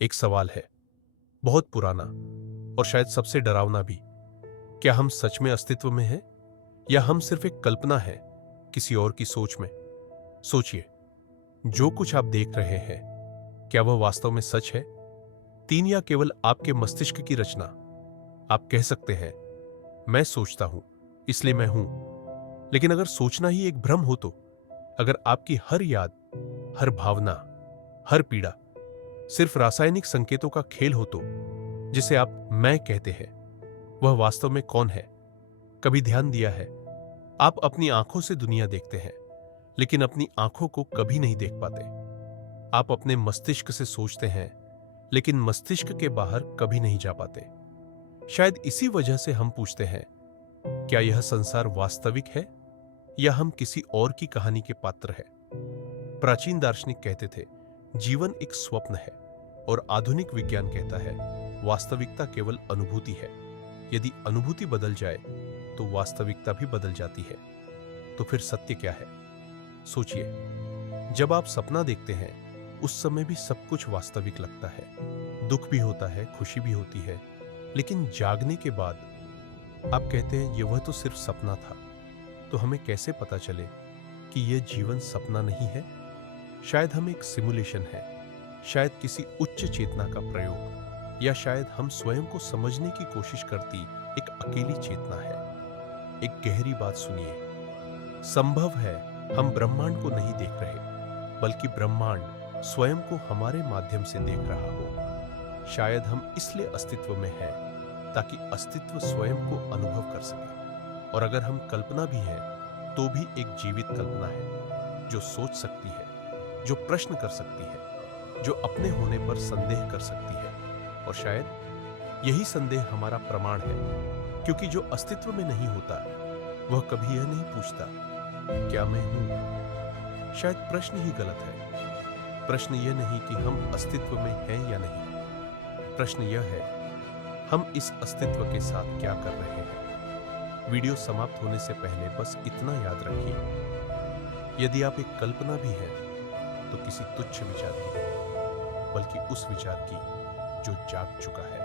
एक सवाल है, बहुत पुराना और शायद सबसे डरावना भी। क्या हम सच में अस्तित्व में हैं या हम सिर्फ एक कल्पना है किसी और की सोच में? सोचिए, जो कुछ आप देख रहे हैं, क्या वह वास्तव में सच है, तीन या केवल आपके मस्तिष्क की रचना? आप कह सकते हैं, मैं सोचता हूं, इसलिए मैं हूं। लेकिन अगर सोचना ही एक भ्रम हो तो, अगर आपकी हर याद, हर भावना, हर पीड़ा सिर्फ रासायनिक संकेतों का खेल हो तो, जिसे आप मैं कहते हैं, वह वास्तव में कौन है? कभी ध्यान दिया है? आप अपनी आंखों से दुनिया देखते हैं, लेकिन अपनी आंखों को कभी नहीं देख पाते। आप अपने मस्तिष्क से सोचते हैं, लेकिन मस्तिष्क के बाहर कभी नहीं जा पाते। शायद इसी वजह से हम पूछते हैं, क्या यह संसार वास्तविक है या हम किसी और की कहानी के पात्र हैं? प्राचीन दार्शनिक कहते थे, जीवन एक स्वप्न है, और आधुनिक विज्ञान कहता है, वास्तविकता केवल अनुभूति है। यदि अनुभूति बदल जाए तो वास्तविकता भी बदल जाती है। तो फिर सत्य क्या है? सोचिए, जब आप सपना देखते हैं, उस समय भी सब कुछ वास्तविक लगता है। दुख भी होता है, खुशी भी होती है, लेकिन जागने के बाद आप कहते हैं, यह वह तो सिर्फ सपना था। तो हमें कैसे पता चले कि यह जीवन सपना नहीं है? शायद हम एक सिमुलेशन है, शायद किसी उच्च चेतना का प्रयोग, या शायद हम स्वयं को समझने की कोशिश करती एक अकेली चेतना है। एक गहरी बात सुनिए, संभव है हम ब्रह्मांड को नहीं देख रहे, बल्कि ब्रह्मांड स्वयं को हमारे माध्यम से देख रहा हो। शायद हम इसलिए अस्तित्व में हैं ताकि अस्तित्व स्वयं को अनुभव कर सके। और अगर हम कल्पना भी हैं, तो भी एक जीवित कल्पना है, जो सोच सकती है, जो प्रश्न कर सकती है, जो अपने होने पर संदेह कर सकती है। और शायद यही संदेह हमारा प्रमाण है, क्योंकि जो अस्तित्व में नहीं होता, वह कभी यह नहीं पूछता, क्या मैं हूं? शायद प्रश्न ही गलत है। प्रश्न यह नहीं कि हम अस्तित्व में हैं या नहीं। प्रश्न यह है, हम इस अस्तित्व के साथ क्या कर रहे हैं? वीडियो समाप्त होने से पहले बस इतना याद रखिए, यदि आप एक कल्पना भी हैं, तो किसी तुच्छ विचार की नहीं, बल्कि उस विचार की जो जाग चुका है।